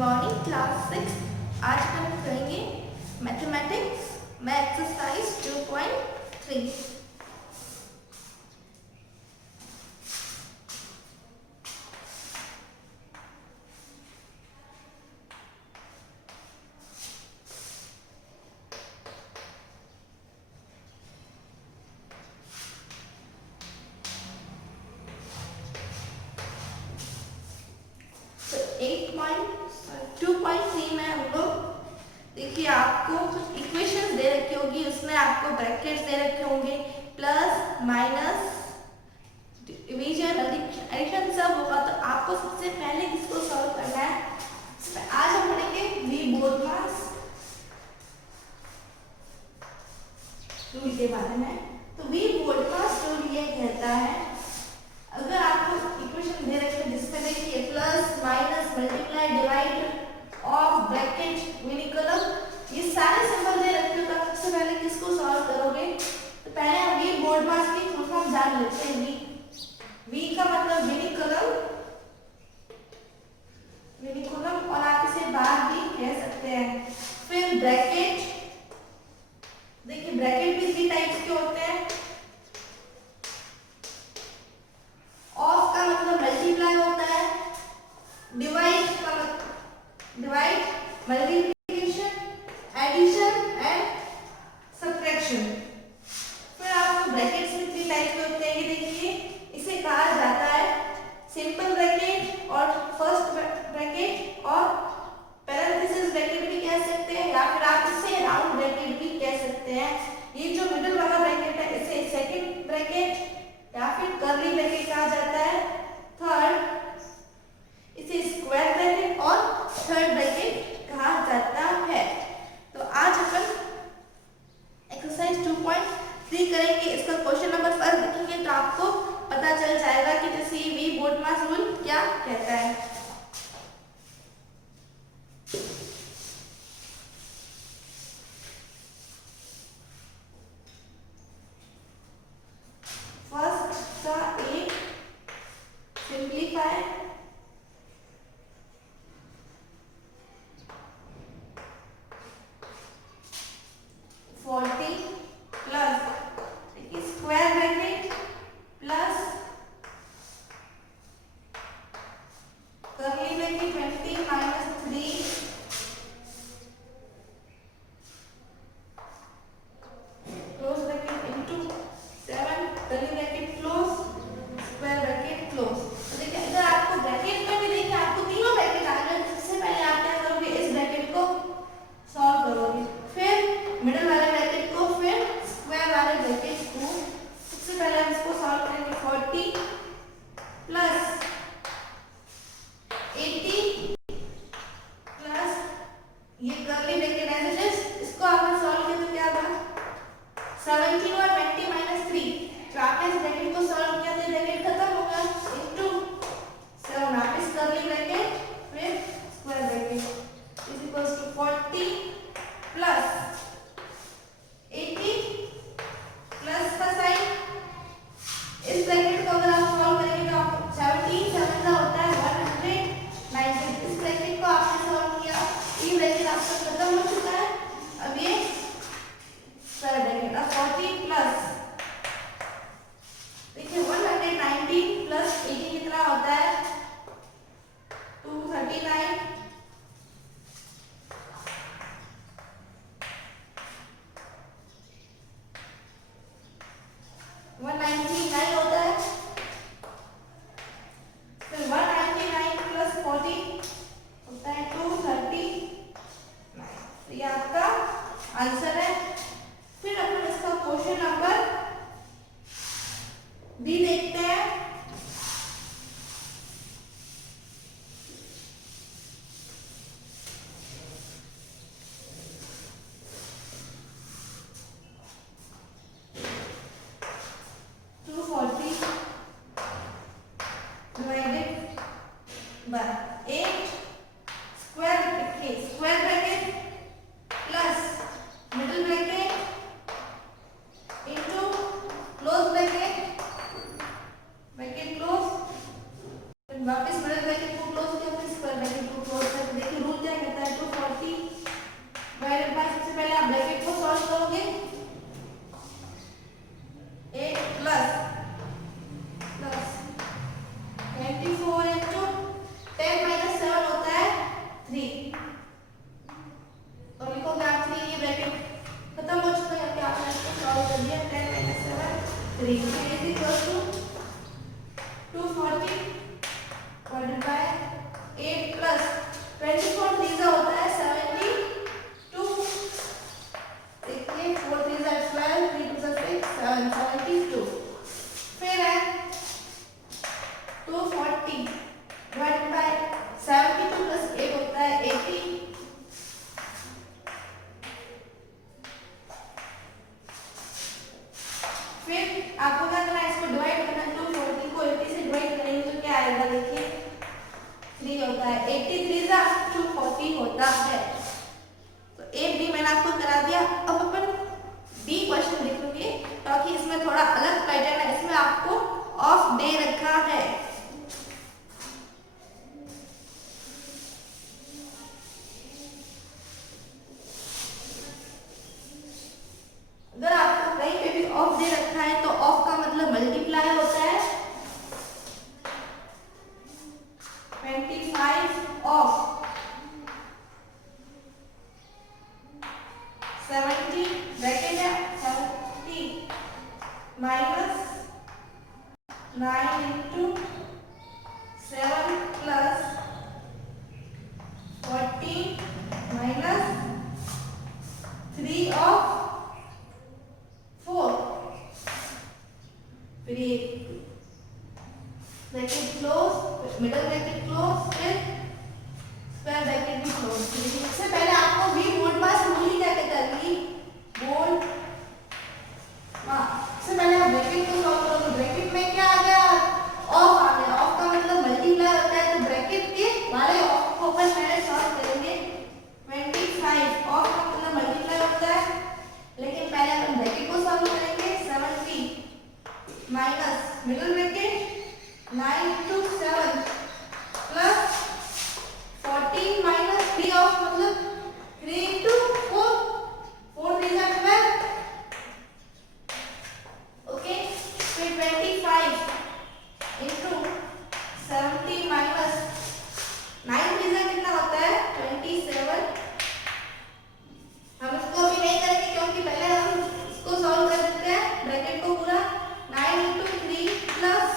Morning class 6। आज हम करेंगे मैथमेटिक्स में एक्सरसाइज 2.3। तो 2.3 में हम लोग देखिए आपको इक्वेशंस दे रखी होगी, उसमें आपको ब्रैकेट्स दे रखे होंगे, प्लस माइनस डिवीजन एडिशन सब होगा। तो आपको सबसे पहले इसको सॉल्व करना है। आज हम पढ़ेंगे वी बोडमास रूल के बारे में। तो वी बोडमास रूल ये कहता है, अगर आपको इक्वेशन दे रखे हैं जिसमें देखिए plus minus multiply divide of bracket मिनिकलम, ये सारे सिंबल दे रखे हो, तो सबसे पहले किसको सॉल्व करोगे? तो पहले हम वी बोडमास की फुल फॉर्म जान लेते हैं। वी का मतलब मिनिकलम, मिनिकलम और आप इसे बार भी कह सकते हैं। फिर ब्रैकेट, देखिए ब्रैकेट भी 3 टाइप्स के होते हैं। ऑफ का मतलब मल्टीप्लाई होता है, डिवाइड का divide, multiplication, addition and subtraction. फिर आपको ब्रैकेट्स भी 3 टाइप के होते हैं। ये देखिए इसे कहा जाता है सिंपल ब्रैकेट और फर्स्ट ब्रैकेट और पैरेंथेसिस ब्रैकेट भी कह सकते हैं, या फिर आप इसे राउंड ब्रैकेट भी कह सकते हैं। ये जो मिडिल वाला ब्रैकेट है इसे सेकंड ब्रैकेट या फिर कर्ली ब्रैकेट कहा जाता है। थर्ड इसे स्क्वायर ब्रैकेट और थर्ड ब्रैकेट कहा जाता है। तो आज अपन एक्सरसाइज 2.3 करेंगे। इसका क्वेश्चन नंबर फर्स्ट देखेंगे तो आपको पता चल जाएगा कि जैसे वी बोडमास रूल क्या कहता है। फर्स्ट का एक सिंप्लीफाई, आंसर है। फिर अपन इसका क्वेश्चन नंबर बी देखते हैं। 3 is equal to 240 divided by 8 plus 24 3 होता है 72। देखिए 4 3 12, 3 2 6 7 72। फिर है 240 डिवाइडेड बाय 72 प्लस 8 होता है 80। फिर आपको क्या करना है, इसको डिवाइड करना है। 240 को 80 से डिवाइड करेंगे तो क्या आएगा, देखिए 3 होता है। 83 जा 240 होता है। तो ए बी मैंने आपको करा दिया। अब अपन बी क्वेश्चन देखेंगे, ताकि इसमें थोड़ा अलग पैटर्न है। इसमें आपको ऑफ डे रखा है। अगर आपको कहीं पे भी ऑफ दे रखा है तो ऑफ का मतलब मल्टीप्लाई होता है। 25 ऑफ 70 ब्रैकेट है 70 minus 9 into 7 plus 14 minus 3 of 4। फिर ये bracket close, middle bracket close, फिर स्क्वायर ब्रैकेट भी क्लोज। इससे पहले आपको भी बोर्ड पास रूल क्या कहता है, बोर्ड इससे पहले आप ब्रैकेट को सॉल्व करो तो ब्रैकेट में क्या आ गया, ऑफ आ गया। ऑफ का मतलब मल्टीप्लाई होता है, तो ब्रैकेट के वाले ऑफ को अपन पहले सॉल्व करेंगे। 25 ऑफ का मतलब मल्टीप्लाई होता है, लेकिन पहले अपन ब्रैकेट को सॉल्व करेंगे। 70 minus middle bracket 9 into 7 plus 14 minus 3 of मतलब 3 into 4, 4 3 जा 12। ओके, फिर 25 into 70 माइनस 9 3 जा कितना होता है 27। हम इसको अभी नहीं करेंगे क्योंकि पहले हम इसको सॉल्व कर देते हैं ब्रैकेट को पूरा। 9 into 3 प्लस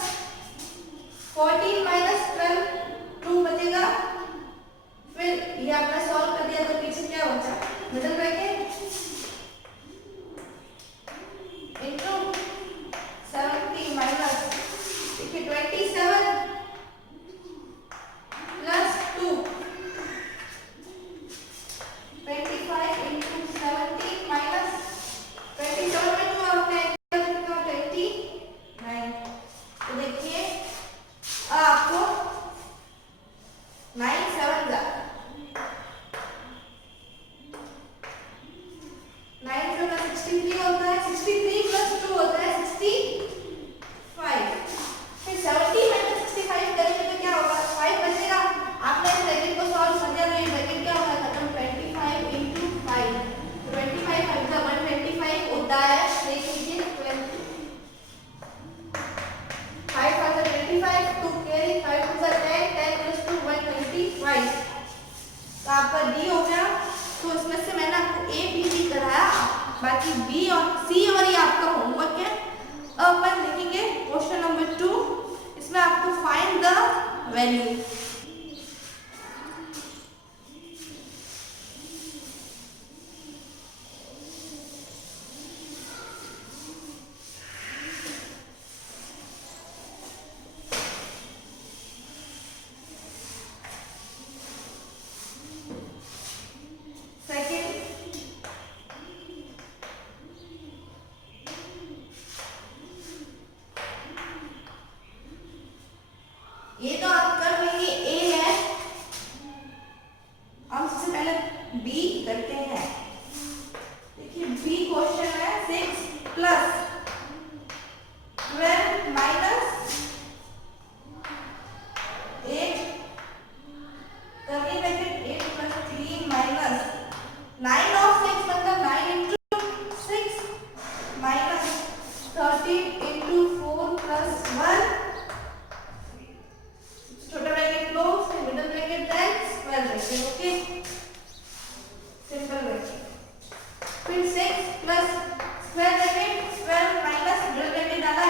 14 माइनस 12 2 बचेगा। फिर ये आपने सॉल्व कर दिया तो पीछे क्या बचा, मिडिल ब्रैकेट इनटू 70 माइनस देखिए 27 प्लस 2 25 इनटू 70 माइनस 27 में जो आपने 29। तो देखिए आपको 9 7 जा 9 7 63 होता है। 63 प्लस 2 होता है 65। फिर 70 माइनस 65 करेंगे तो क्या होगा, 5 बचेगा। आपने इस ब्रैकेट को सॉल्व कर दिया तो ये ब्रैकेट क्या होगा खत्म। 25 into 5 25 5 का 125 होता है। देख लीजिए 5 5 25 2 कैरी 5 2 10 10 प्लस 2 125। तो आपका डी हो गया। तो इसमें से मैंने आपको ए बी डी कराया, बाकी बी और सी और ये आपका होमवर्क है। अब अपन देखेंगे क्वेश्चन नंबर 2। इसमें आपको फाइंड द वैल्यू। ये तो आप कर लेंगे, ए है। हम सबसे पहले बी करते हैं। देखिए बी क्वेश्चन है 6 प्लस 12 माइनस 8 करनी ब्रैकेट 8 प्लस 3 माइनस 9 ऑफ 6 मतलब 9 into 6 माइनस 13 into 4 प्लस 1 छोटा ब्रैकेट क्लोज, फिर middle bracket then square bracket. Okay, simple bracket. फिर 6 plus square bracket 12 minus middle bracket डाला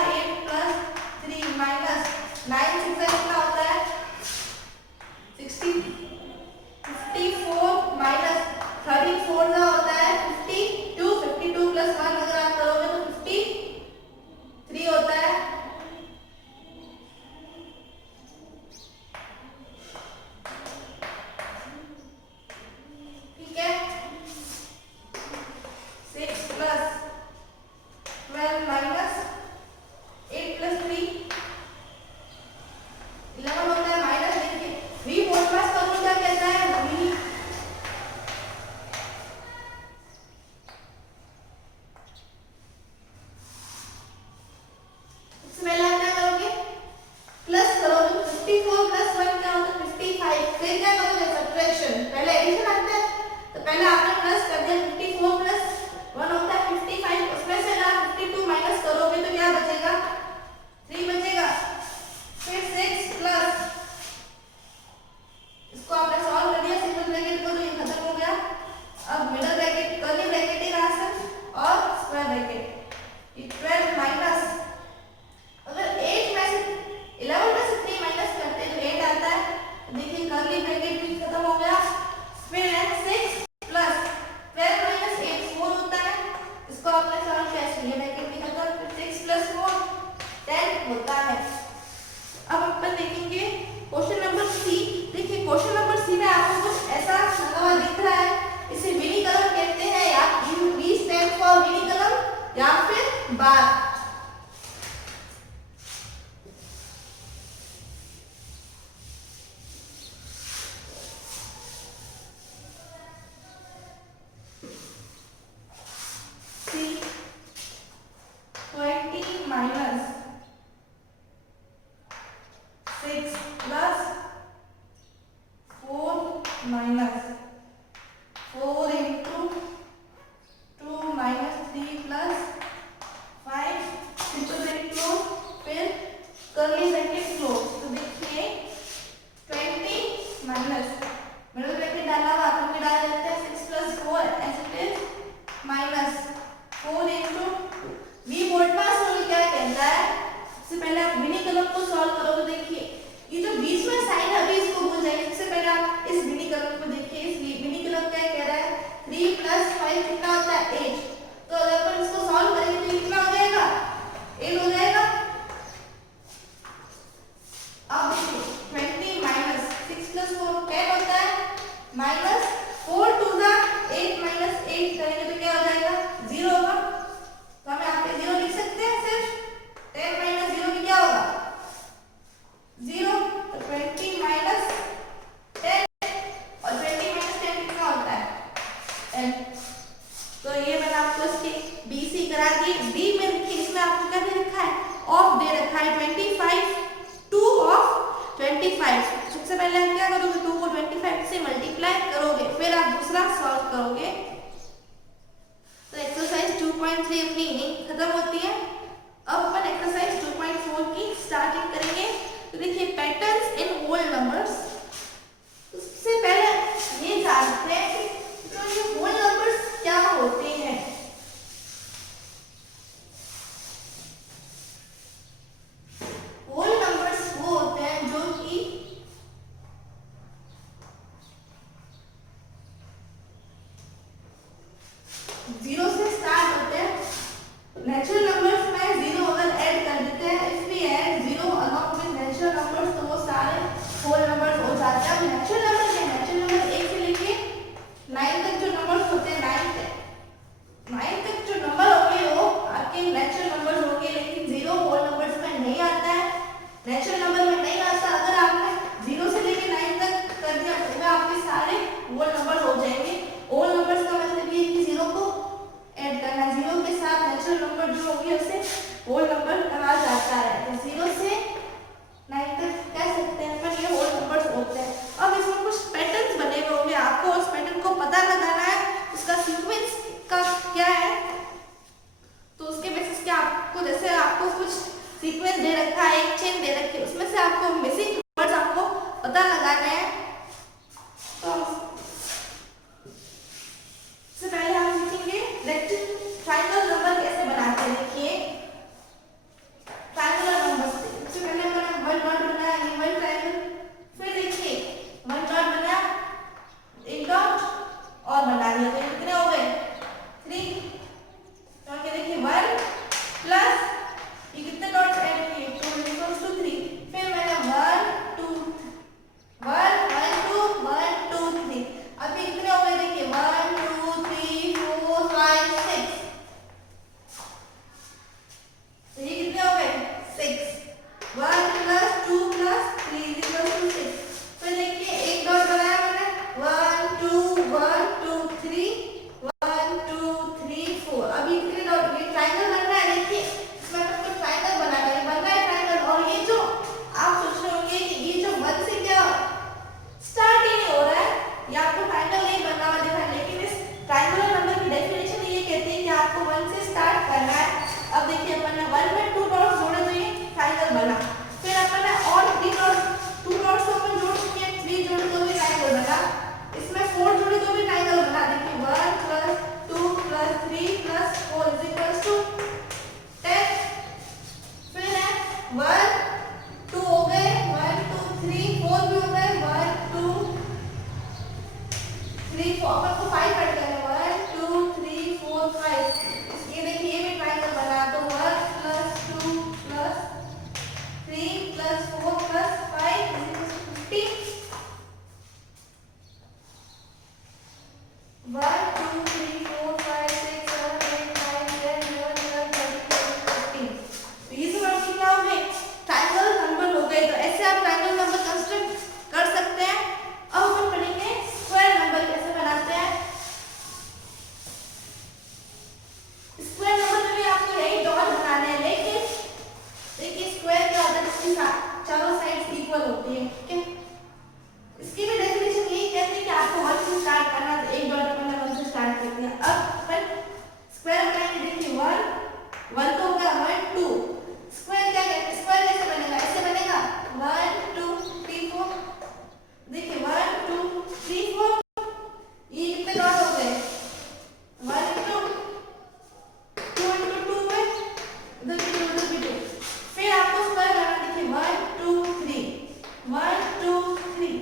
होता है। अब अपन देखेंगे क्वेश्चन नंबर सी। देखिए क्वेश्चन नंबर सी में आपको कुछ ऐसा लगा हुआ दिख रहा है, इसे विनी कलम कहते हैं, या वी स्टैंड फॉर विनी कलम या फिर बार। सी 20 minus 6 plus 4 minus 4 into 2 minus 3 plus 5 triple bracket close, फिर curly bracket close। तो देखिए 20 minus मिडिल ब्रैकेट डाला हुआ अपन भी डाल देते हैं 6 plus 4 as it is minus 4 into V वोल्टास रूल क्या कहता है। सबसे पहले आप विनी कलम को सॉल्व करो तो देखिए ये जो बीच में साइन है अभी इसको भूल जाइए। सबसे पहले आप इस विनी कलम को देखिए, इस विनी कलम क्या कह रहा है 3 plus 5 कितना होता है 8। तो अगर अपन इसको सॉल्व करेंगे तो कितना हो जाएगा 8 हो जाएगा। अब देखिए 20 minus 6 plus 4 10 होता है, minus 4 to the 8 minus 8 करेंगे तो क्या हो जाएगा 0 होगा। तो हम यहाँ पे 0 लिख सकते हैं, सिर्फ 10 minus 0 भी क्या होगा 0। तो 20 minus 10 और 20 minus 10 कितना होता है 10। तो ये मैंने आपको इसके BC करा दिए। D में देखिए इसमें आपको क्या दे रखा है ऑफ दे रखा है 25 2 ऑफ 25। सबसे पहले आप क्या करोगे 2 को 25 से मल्टीप्लाई करोगे, फिर आप दूसरा सॉल्व करोगे। तो एक्सरसाइज 2.3 अपनी यहीं खत्म होती है। अब अपन एक्सरसाइज 2.4 की स्टार्टिंग करेंगे। तो देखिए पैटर्न्स इन होल नंबर्स। सबसे पहले ये जानते हैं कि तो ये होल नंबर्स क्या होते हैं। होल नंबर्स वो होते हैं जो कि जीरो से स्टार्ट होते हैं। नेचुरल नंबर्स में जीरो अगर ऐड कर देते हैं, if we add zero along with natural numbers तो वो सारे होल नंबर्स हो जाते हैं। अब नेचुरल नंबर क्या है, नेचुरल नंबर 1 से लेके 9 तक जो नंबर्स होते हैं 9 तक जो नंबर होंगे वो आपके नेचुरल नंबर्स होंगे, लेकिन जीरो होल नंबर्स में नहीं आता है, नेचुरल नंबर में नहीं आता। अगर आपने 0 से लेके 9 तक कर दिया तो आपके सारे होल नंबर्स हो जाएंगे। होल नंबर्स का मतलब ये है कि जीरो को ऐड करना, जीरो के साथ नेचुरल नंबर जो होगी उसे होल नंबर कहा जाता है। तो 0 से 9 तक कह सकते हैं पर ये होल नंबर्स होते हैं। अब इसमें कुछ पैटर्न्स बने हुए होंगे, आपको उस पैटर्न को पता लगाना है, उसका सीक्वेंस का क्या है। तो उसके बेसिस पे आपको जैसे आपको कुछ सीक्वेंस दे रखा है, एक चेन दे रखी है, उसमें से आपको मिसिंग नंबर्स आपको पता लगाना है। तो सबसे पहले हम सीखेंगे ट्रायंगल नंबर कैसे बनाते हैं। देखिए ट्रायंगुलर नंबर सबसे पहले मैंने वन डॉट बनाया, ये वन ट्रायंगल। फिर देखिए वन डॉट बना, एक डॉट और बना दिया, तो कितने हो गए 3। तो क्या देखिए 1 प्लस ये कितने डॉट्स ऐड किए 2 इक्वल्स टू 3। फिर मैंने 1 2 1 1 2 1 2 3। अब ये कितने हो गए देखिए 1 2 3 4 5 6। तो ये कितने हो गए 6। 1 प्लस 2 प्लस 3 इक्वल्स टू 6। फिर देखिए एक डॉट बनाया मैंने 1 2 1 2 3 1 2 3 4। अभी कितने डॉट, ये ट्रायंगल बन रहा है। देखिए इसमें आपको ट्रायंगल बनाना है, बन रहा है ट्रायंगल। और ये जो आप सोच रहे होंगे कि ये जो 1 से क्या स्टार्ट ही नहीं हो रहा है, ये आपको ट्रायंगल नहीं बनना हुआ दिखा, लेकिन इस ट्रायंगुलर नंबर की डेफिनेशन ये कहती है कि आपको 1 से स्टार्ट करना है। अब देखिए अपन ने 1 में 2 डॉट्स जोड़े तो ये ट्रायंगल बना। फिर अपन ने और 3 डॉट्स 2 डॉट्स को अपन जोड़ चुके हैं, 3 जोड़े तो भी ट्रायंगल बना। इसमें 4 जोड़े तो भी ट्रायंगल बना। देखिए 1 plus 2 plus 3 plus 4 is equals to 10। फिर है 1 2 हो गए, 1 2 3 4 भी हो गए, 1 2 3 4 अपन को 5 ऐड करना है 1 2 3 4 5। ये देखिए ये भी ट्रायंगल बना। तो 1 प्लस 2 प्लस 1 तो हो गया 1 2 स्क्वायर क्या कहते हैं स्क्वायर कैसे बनेगा ऐसे बनेगा 1 2 3 4 देखिए 1 2 3 4 ये कितने डॉट हो गए 1 इंटू 2 इंटू 2 में इधर भी 2 फिर आपको स्क्वायर करना देखिए 1 2 3 1 2 3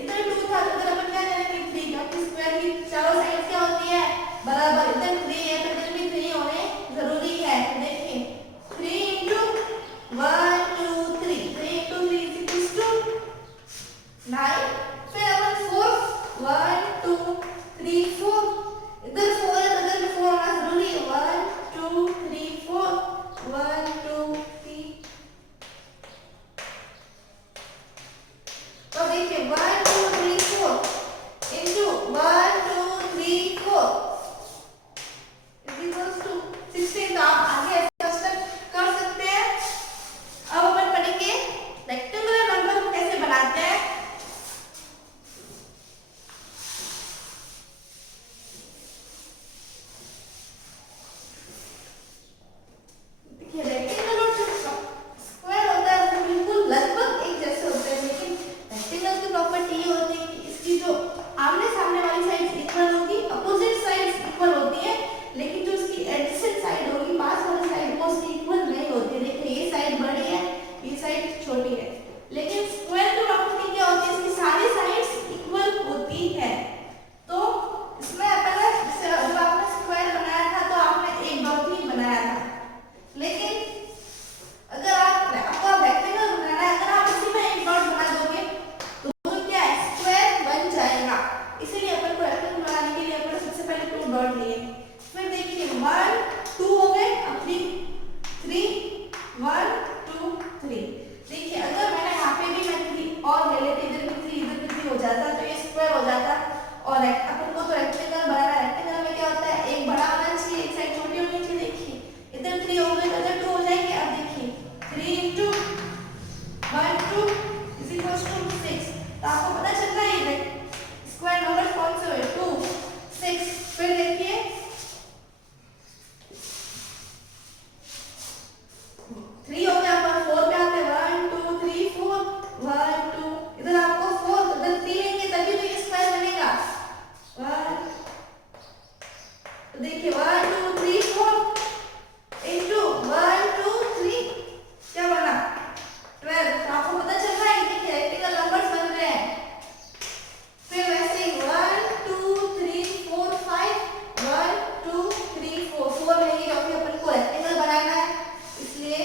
इधर 2 था तो इधर अपन क्या करेंगे 3 क्योंकि स्क्वायर की चारों साइड क्या होती है बराबर इधर 3 है तो इधर भी 3 होने जरूरी है देखिए 3 into 1 2 3 3 into 3 is equals to 9 फिर अपन 4 1 2 3 4 इधर 4 है तो इधर भी 4 होना जरूरी है 1 2 3 4 1 2 3 तो देखिए 1 2 3 4 into 1 2 3 4 is equals to 16 तो आप आगे एक्सटेंड कर सकते हैं अब अपन पढ़ेंगे रेक्टेंगुलर नंबर को कैसे बनाते हैं देखिए रेक्टेंगल और स्क्वायर होता है वो बिल्कुल लगभग एक जैसे होते हैं लेकिन रेक्टेंगल की प्रॉपर्टी ये होती है कि इसकी जो आमने सामने वाली साइड इक्वल होगी अपोजिट साइड्स इक्वल होती है लेकिन जो इसकी एडजेसेंट साइड होगी पास वाली साइड वो उसकी इक्वल नहीं होती देखिए ये साइड बड़ी है ये साइड छोटी है लेकिन स्क्वायर की प्रॉपर्टी क्या होती है इसकी सारी साइड्स इक्वल होती है तो इसमें अपन जब आपने स्क्वायर बनाया था तो आपने एक डॉट ही बनाया था लेकिन अगर आपको रेक्टेंगल बनाना है अगर आप इसी में एक डॉट बना दोगे तो वो क्या है स्क्वायर बन जाएगा इसीलिए अपन को रेक्टेंगल बनाने के लिए अपन सबसे पहले 2 डॉट लिए फिर देखिए 1 2 हो गए अब 3 1 2 3 देखिए अगर मैंने यहाँ पे भी मैं 3 और ले लेती इधर भी 3 हो जाता तो ये स्क्वायर हो जाता और अपन को तो रेक्टेंगल बनाना है रेक्टेंगल में क्या होता है एक बड़ा होना चाहिए एक साइड छोटी होनी चाहिए देखिए इधर 3 हो गए तो इधर 2 हो जाएंगे अब देखिए 3 इंटू 1 2 इज इक्वल्स टू 6 तो आपको पता चल रहा है स्क्वायर नंबर कौन से हुए 2 6 फिर देखिए 3 हो गया पर 4 पे आते 1 2 3 4 1 2 इधर आपको 4 इधर 3 लेंगे तभी तो ये स्क्वायर बनेगा 1 तो देखिए 1 2 3 4 into 1 2 3 क्या बना 12 तो आपको पता चल रहा है देखिए रेक्टेंगल नंबर्स बन रहे हैं फिर वैसे ही 1 2 3 4 5 1 2 3 4 4 लेंगे क्योंकि अपन को रेक्टेंगल बनाना है इसलिए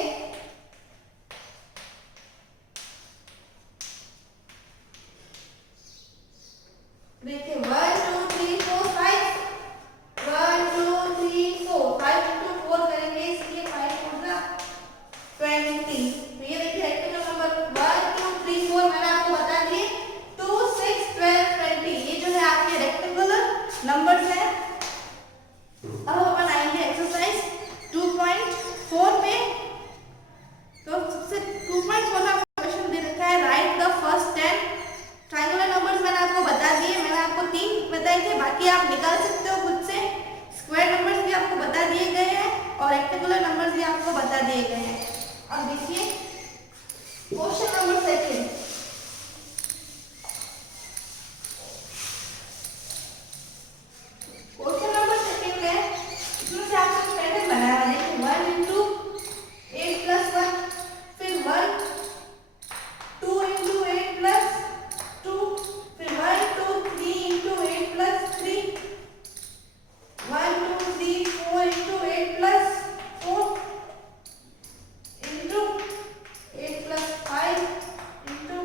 देखिए 1 2 3 4 5 1 2 3 4 5 into 4 करेंगे इसलिए 5 होगा 20 तो ये देखिए रेक्टेंगल नंबर 1 2 3 4 मैंने आपको बता दिए 2 6 12 20 ये जो है आपके रेक्टेंगुलर नंबर्स हैं अब अपन आएंगे एक्सरसाइज 2.4 पे तो सबसे 2.4 में क्वेश्चन दे रखा है right the first 10 triangular numbers मैंने आपको बता दिए मैंने आपको 3 बताए थे बाकी आप निकाल सकते हो खुद से स्क्वायर नंबर्स भी आपको बता दिए गए हैं और रेक्टेंगुलर नंबर्स भी आपको बता दिए गए हैं अब देखिए क्वेश्चन नंबर 2 क्वेश्चन नंबर 2 में इसमें से आपको पैटर्न बनाया है देखिए 1 into 8 plus 1 फिर 1 2 into 8 plus 2 फिर 1 2 3 into 8 plus 3 1 2 3 4 into 8 plus 4 into 8 plus 5 into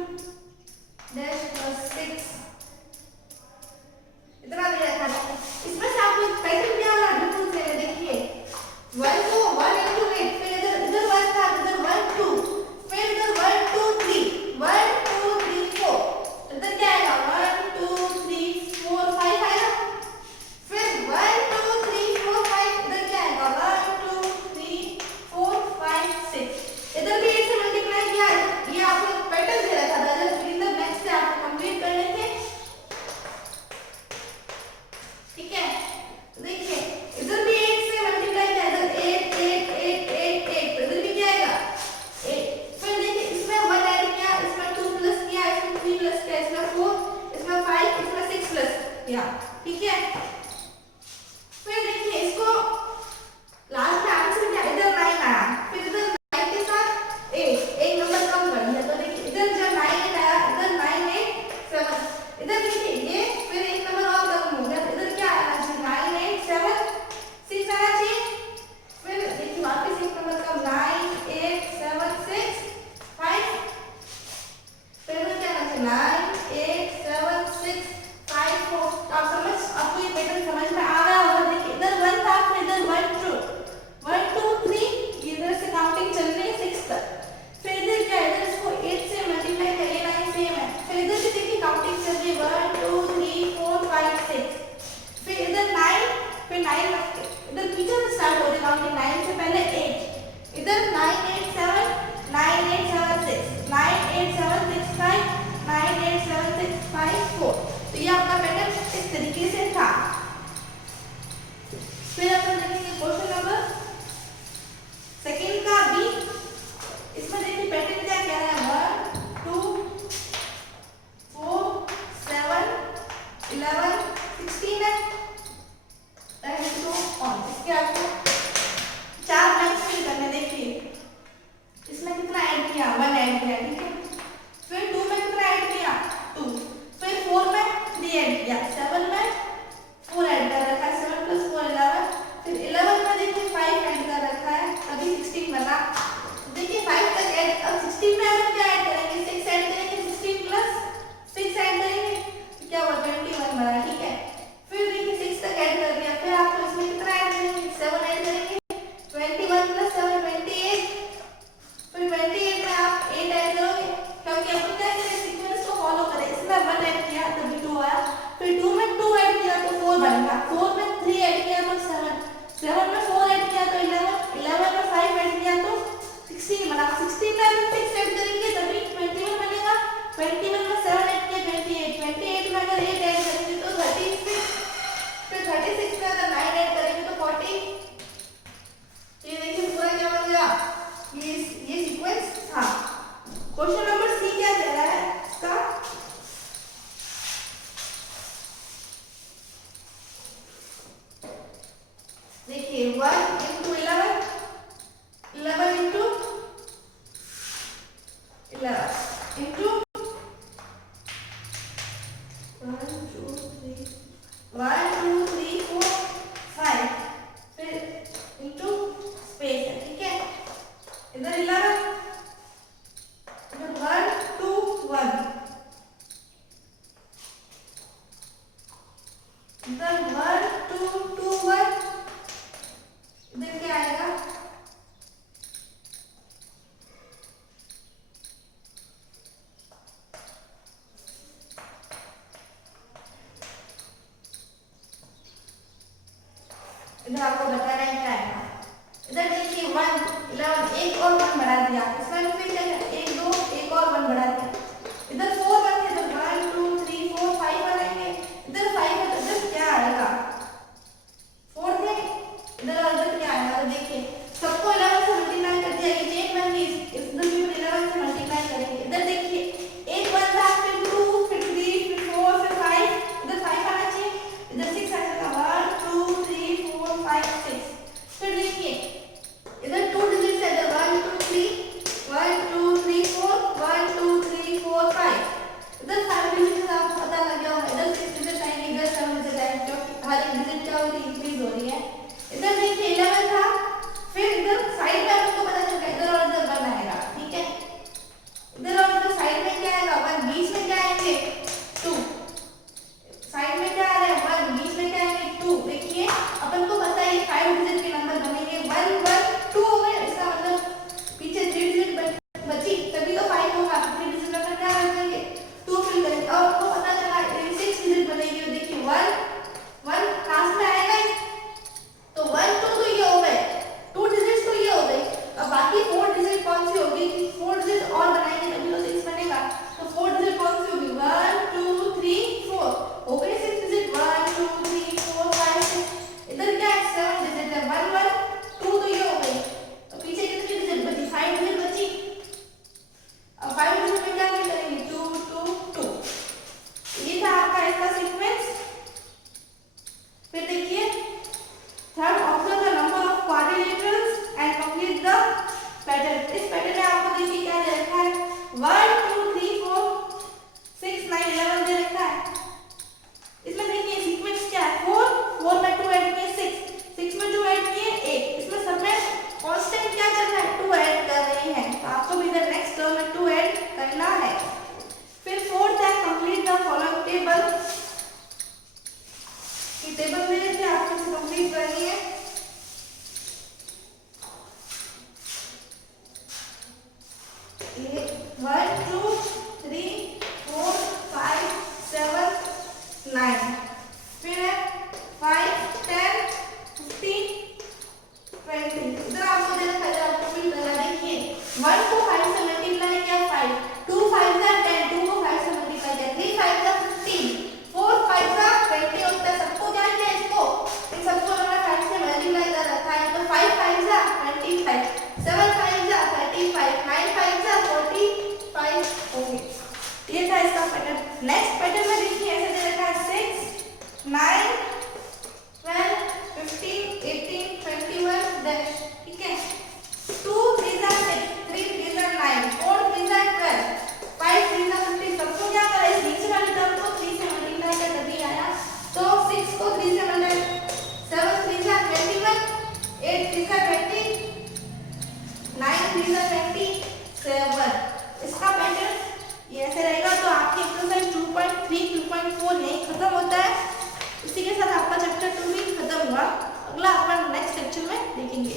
कि 9 से पहले 8, इधर 9 8 7 9 8 7 6 9 8 7 6 5 9 8 7 6 5 4। तो ये आपका पैटर्न इस तरीके से था। फिर अपन देखेंगे क्वेश्चन नंबर सेकंड का बी। इसमें देखिए पैटर्न क्या कह रहा है, 1 2 4 7 11 16 है। इसके आपको 4 ब्लैंक्स फिल करने। देखिए इसमें कितना ऐड किया, 1 ऐड किया, ठीक है। फिर 2 में कितना ऐड किया, 2। फिर 4 में 3 ऐड किया, 7 में 4 ऐड कर रखा है, 7 + 4 11। फिर 11 में देखिए 5 ऐड कर रखा है, तभी 16 बना। देखिए 5 तक ऐड, अब 16 में हम क्या ऐड करेंगे, 6 ऐड करेंगे, 16 + 6 ऐड करेंगे, तो क्या हुआ 21 बना, ठीक है। फिर देखिए 6 तक ऐड कर दिया, फिर आप इसमें कितना ऐड करेंगे, 7 ऐड करेंगे, 21 + 7 28। फिर 28 में आप 8 ऐड करोगे, क्योंकि अपन क्या करें, सीक्वेंस को फॉलो करें। इसमें 1 ऐड किया तभी 2 आया, फिर 2 में 2 ऐड किया तो 4 बनेगा, 4 में 3 ऐड किया तो 7, 7 में 4 ऐड किया तो 11, 11 में 5 ऐड किया तो 16 बना, 16 में हम 6 ऐड करेंगे तभी 21 बनेगा, 21 में 7 ऐड किया 28, 28 में अगर 8 ऐड करेंगे तो 36, फिर 36 में अगर 9 ऐड करेंगे तो 40। ये देखिए पूरा क्या बन गया, ये सीक्वेंस था। क्वेश्चन नंबर सी क्या कह रहा है इसका, देखिए 1 × 11 11 × 11 into 1 2 3 4 5, फिर into स्पेस है, ठीक है। इधर 11, इधर 1 2 1, इधर 1 2 2 1, इधर क्या आएगा, इधर आपको बताना है क्या आएगा। इधर देखिए 1 11 एक और 1 बढ़ा दिया, इसमें फिर क्या है, 1 2 एक और 1 बढ़ा दिया, इधर 4 बन गए, इधर 1 2 3 4 5 बनेंगे, इधर 5 है तो इधर क्या आएगा 4 थे, इधर और इधर क्या आएगा। तो देखिए सबको 11 से मल्टीप्लाई कर दिया, ये चेन बन गई, इधर भी 11 से मल्टीप्लाई करेंगे। इधर देखिए एक 1 था, फिर 2 फिर 3 फिर 4 फिर 5, इधर 5 आना चाहिए, इधर 6 आ जाएगा, 1 2 3 4 5 6। फिर देखिए इधर 2 डिजिट्स है, इधर 1 2 3 1 2 3 4 1 2 3 4 5, इधर 5 डिजिट्स आपको पता लग गया होगा, इधर 6 डिजिट आएंगे, इधर 7 डिजिट आएंगे, क्योंकि हर एक डिजिट क्या हो रही है, इंक्रीज हो रही है। इधर देखिए 11 था, फिर इधर साइड में आपको पता चल गया, इधर और इधर 1 आएगा, ठीक है। इधर और इधर साइड में क्या आएगा 1, बीच में क्या आएंगे 2, साइड में क्या आ रहा है 1, बीच में क्या आएंगे 2। देखिए अपन को पता है ये 5 डिजिट के नंबर बनेंगे, 1 1 2 हो गए, इसका मतलब पीछे 3 डिजिट बची, तभी तो 5 होगा, 3 डिजिट में क्या बचेंगे 2 फिल करेंगे, और आपको पता चला 6 डिजिट बनेगी। देखिए 1 1 लास्ट में आएगा, तो 1 2 तो ये हो गए, 2 डिजिट्स तो ये हो गए, अब बाकी 4 डिजिट कौन सी होगी, 4 डिजिट और बनाएंगे तभी तो 6 बनेगा, तो 4 डिजिट कौन सी होगी 1 2 3 4 हो गए 6 डिजिट, 1 2 3 4 5 6। इधर क्या है 7 डिजिट है, 1 1 2 तो ये हो गई, तो पीछे कितनी डिजिट बची 5 डिजिट बची। अब 5 डिजिट में क्या करेंगे 2 2 2। ये था आपका इसका सीक्वेंस। फिर देखिए third observe the number of quadrilaterals and complete the pattern. इस पैटर्न में आपको देखिए क्या दे रखा है 1 2 3 4 6 9 11 दे रखा है। इसमें देखिए सीक्वेंस क्या है 4 4 में 2 ऐड किए 6 6 में 2 ऐड किए 8, इसमें सब में कांस्टेंट क्या कर रहा है 2 ऐड कर रहे हैं, तो आपको भी इधर नेक्स्ट टर्म में 2 ऐड करना है। फिर फोर्थ है कंप्लीट द फॉलोइंग टेबल, ये टेबल में से आपको इसे कंप्लीट करनी है। कैसे, इधर आपको दे रखा है, आपको भी बता देखिए 1 को 5 से मल्टीप्लाई किया 5, 2 5 जा 10, 2 को 5 से मल्टीप्लाई किया 3 5 जा 15, 4 5 जा 20 होता है। सबको क्या किया इसको, इन सबको हमने 5 से मल्टीप्लाई कर रखा है, तो 5 5 जा 25, 7 5 जा 35, 9 5 जा 45 हो गए। ये था इसका पैटर्न। नेक्स्ट पैटर्न में देखिए ऐसे दे रखा है 6 9 12 15 18 21 डैश, ठीक है। 2 3 जा 6, 3 3 जा 9, 4 3 जा 12, 5 3 जा 15, सबको क्या करा, इस नीचे वाली टर्म को 3 से मल्टीप्लाई कर तभी आया, तो 6 को 3 से मल्टीप्लाई, 7 3 जा 21, 8 3 जा 20, 9 3 जा 27। इसका पैटर्न ये ऐसे रहेगा। तो आपकी एक्सरसाइज 2.3 2.4 यही खत्म होता है। इसी के साथ आपका चैप्टर 2 भी खत्म हुआ। अगला अपन नेक्स्ट लेक्चर में देखेंगे।